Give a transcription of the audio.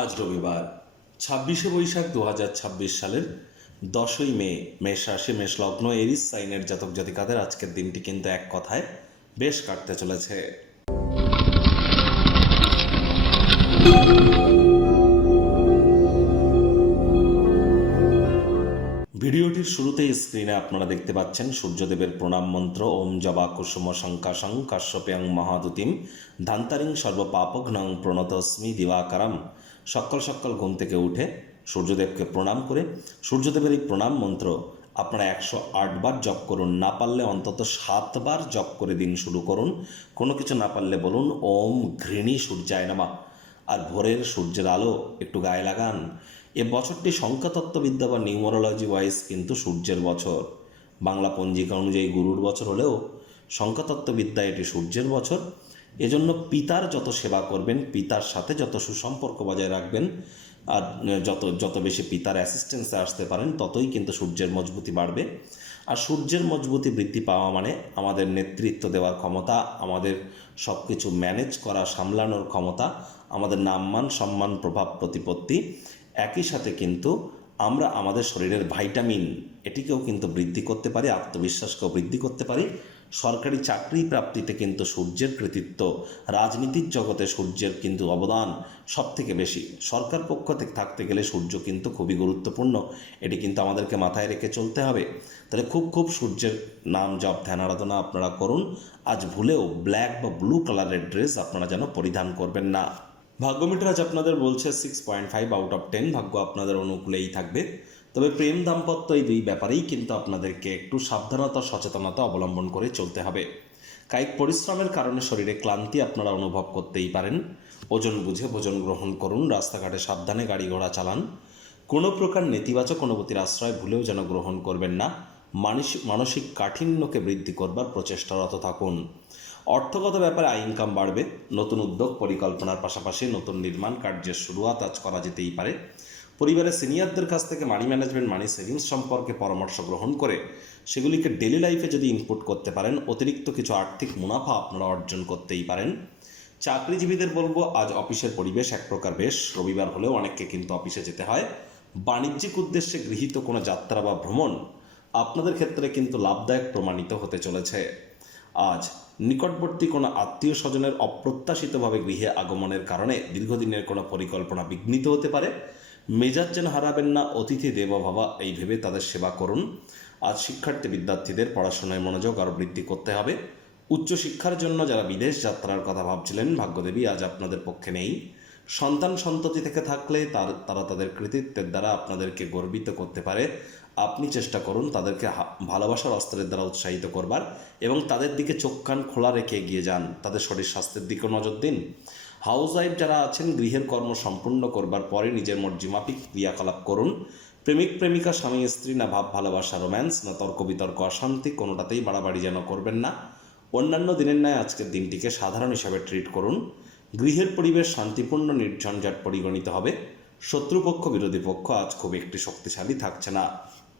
আজ রবিবার ২৬শে বৈশাখ ২০২৬ সালের ১০ই মে। মেষ রাশি, মেষ লগ্ন, এরিস সাইনের জাতক জাতিকাদের আজকের দিনটি কিন্তু এক কথায় বেশ কাটতে চলেছে। ভিডিওটির শুরুতেই স্ক্রিনে আপনারা দেখতে পাচ্ছেন সূর্যদেবের প্রণাম মন্ত্র। ওম জবা কুসুম শঙ্কাশং কাশ্যপ্যাং মহাদুতিম ধান্তারিং সর্বপাপঘ্নং প্রণতস্মি দিবাকারম। সকাল সকাল ঘুম থেকে উঠে সূর্যদেবকে প্রণাম করে সূর্যদেবের এই প্রণাম মন্ত্র আপনারা ১০৮ বার জপ করুন। না পারলে অন্তত ৭ বার জপ করে দিন শুরু করুন। কোনো কিছু না পারলে বলুন ওম ঘৃণী সূর্যায় নমঃ। আর ভোরের সূর্যের আলো একটু গায়ে লাগান। এ বছরটি সংখ্যাতত্ত্ববিদ্যা বা নিউমারোলজি ওয়াইজ কিন্তু সূর্যের বছর। বাংলা পঞ্জিকা অনুযায়ী গুরুর বছর হলেও সংখ্যাতত্ত্ববিদ্যা এটি সূর্যের বছর। এজন্য পিতার যত সেবা করবেন, পিতার সাথে যত সুসম্পর্ক বজায় রাখবেন, আর যত বেশি পিতার অ্যাসিস্ট্যান্সে আসতে পারেন, ততই কিন্তু সূর্যের মজবুতি বাড়বে। আর সূর্যের মজবুতি বৃদ্ধি পাওয়া মানে আমাদের নেতৃত্ব দেওয়ার ক্ষমতা, আমাদের সব কিছু ম্যানেজ করা, সামলানোর ক্ষমতা, আমাদের নামমান সম্মান প্রভাব প্রতিপত্তি, একই সাথে কিন্তু আমরা আমাদের শরীরের ভাইটামিন এটিকেও কিন্তু বৃদ্ধি করতে পারি, আত্মবিশ্বাসকেও বৃদ্ধি করতে পারি। সরকারি চাকরি প্রাপ্তিতে কিন্তু সূর্যের কৃতিত্ব, রাজনীতির জগতে সূর্যের কিন্তু অবদান সব থেকে বেশি। সরকার পক্ষ থেকে থাকতে গেলে সূর্য কিন্তু খুবই গুরুত্বপূর্ণ, এটি কিন্তু আমাদেরকে মাথায় রেখে চলতে হবে। তাহলে খুব সূর্যের নাম জপ ধ্যান আরাধনা আপনারা করুন। আজ ভুলেও ব্ল্যাক বা ব্লু কালারের ড্রেস আপনারা যেন পরিধান করবেন না। ভাগ্যমিটার আজ আপনাদের বলছে 6.5 আউট অফ 10। ভাগ্য আপনাদের অনুকূলেই থাকবে। তবে প্রেম দাম্পত্য এই দুই ব্যাপারেই কিন্তু আপনাদেরকে একটু সাবধানতা সচেতনতা অবলম্বন করে চলতে হবে। কায়িক পরিশ্রমের কারণে শরীরে ক্লান্তি আপনারা অনুভব করতেই পারেন। ওজন বুঝে ভোজন গ্রহণ করুন। রাস্তাঘাটে সাবধানে গাড়ি ঘোড়া চালান। কোনো প্রকার নেতিবাচক অনুভূতির আশ্রয় ভুলেও যেন গ্রহণ করবেন না। মানসিক কাঠিন্যকে বৃদ্ধি করবার প্রচেষ্টারত থাকুন। অর্থগত ব্যাপারে আয় ইনকাম বাড়বে। নতুন উদ্যোগ পরিকল্পনার পাশাপাশি নতুন নির্মাণ কার্যের শুরুয়াত আজ করা যেতেই পারে। পরিবারের সিনিয়রদের কাছ থেকে মানি ম্যানেজমেন্ট, মানি সেভিংস সম্পর্কে পরামর্শ গ্রহণ করে সেগুলিকে ডেলি লাইফে যদি ইনপুট করতে পারেন, অতিরিক্ত কিছু আর্থিক মুনাফা আপনারা অর্জন করতেই পারেন। চাকরিজীবীদের বলবো আজ অফিসের পরিবেশ এক প্রকার বেশ। রবিবার হলেও অনেককে কিন্তু অফিসে যেতে হয়। বাণিজ্যিক উদ্দেশ্যে গৃহীত কোনো যাত্রা বা ভ্রমণ আপনাদের ক্ষেত্রে কিন্তু লাভদায়ক প্রমাণিত হতে চলেছে। আজ নিকটবর্তী কোনো আত্মীয় স্বজনের অপ্রত্যাশিতভাবে গৃহে আগমনের কারণে দীর্ঘদিনের কোনো পরিকল্পনা বিঘ্নিত হতে পারে। মেজাজ যেন হারাবেন না। অতিথি দেব ভাবা এই ভেবে তাদের সেবা করুন। আজ শিক্ষার্থী বিদ্যার্থীদের পড়াশোনায় মনোযোগ আরও বৃদ্ধি করতে হবে। উচ্চশিক্ষার জন্য যারা বিদেশ যাত্রার কথা ভাবছিলেন, ভাগ্যদেবী আজ আপনাদের পক্ষে নেই। সন্তান সন্ততি থেকে থাকলে তারা তাদের কৃতিত্বের দ্বারা আপনাদেরকে গর্বিত করতে পারে। আপনি চেষ্টা করুন তাদেরকে ভালোবাসার অস্ত্রের দ্বারা উৎসাহিত করবার এবং তাদের দিকে চোখ কান খোলা রেখে এগিয়ে যান। তাদের শরীর স্বাস্থ্যের দিকেও নজর দিন। হাউস ওয়াইফ যারা আছেন, গৃহের কর্ম সম্পূর্ণ করবার পরে নিজের মর্জিমাফিক ক্রিয়াকলাপ করুন। প্রেমিক প্রেমিকা, স্বামী স্ত্রী, না ভাব ভালোবাসা রোম্যান্স, না তর্ক বিতর্ক অশান্তি, কোনোটাতেই বাড়াবাড়ি যেন করবেন না। অন্যান্য দিনের ন্যায় আজকের দিনটিকে সাধারণ হিসাবে ট্রিট করুন। গৃহের পরিবেশ শান্তিপূর্ণ নির্ঝঞ্ঝাট পরিগণিত হবে। শত্রুপক্ষ বিরোধী পক্ষ আজ খুব একটি শক্তিশালী থাকছে না।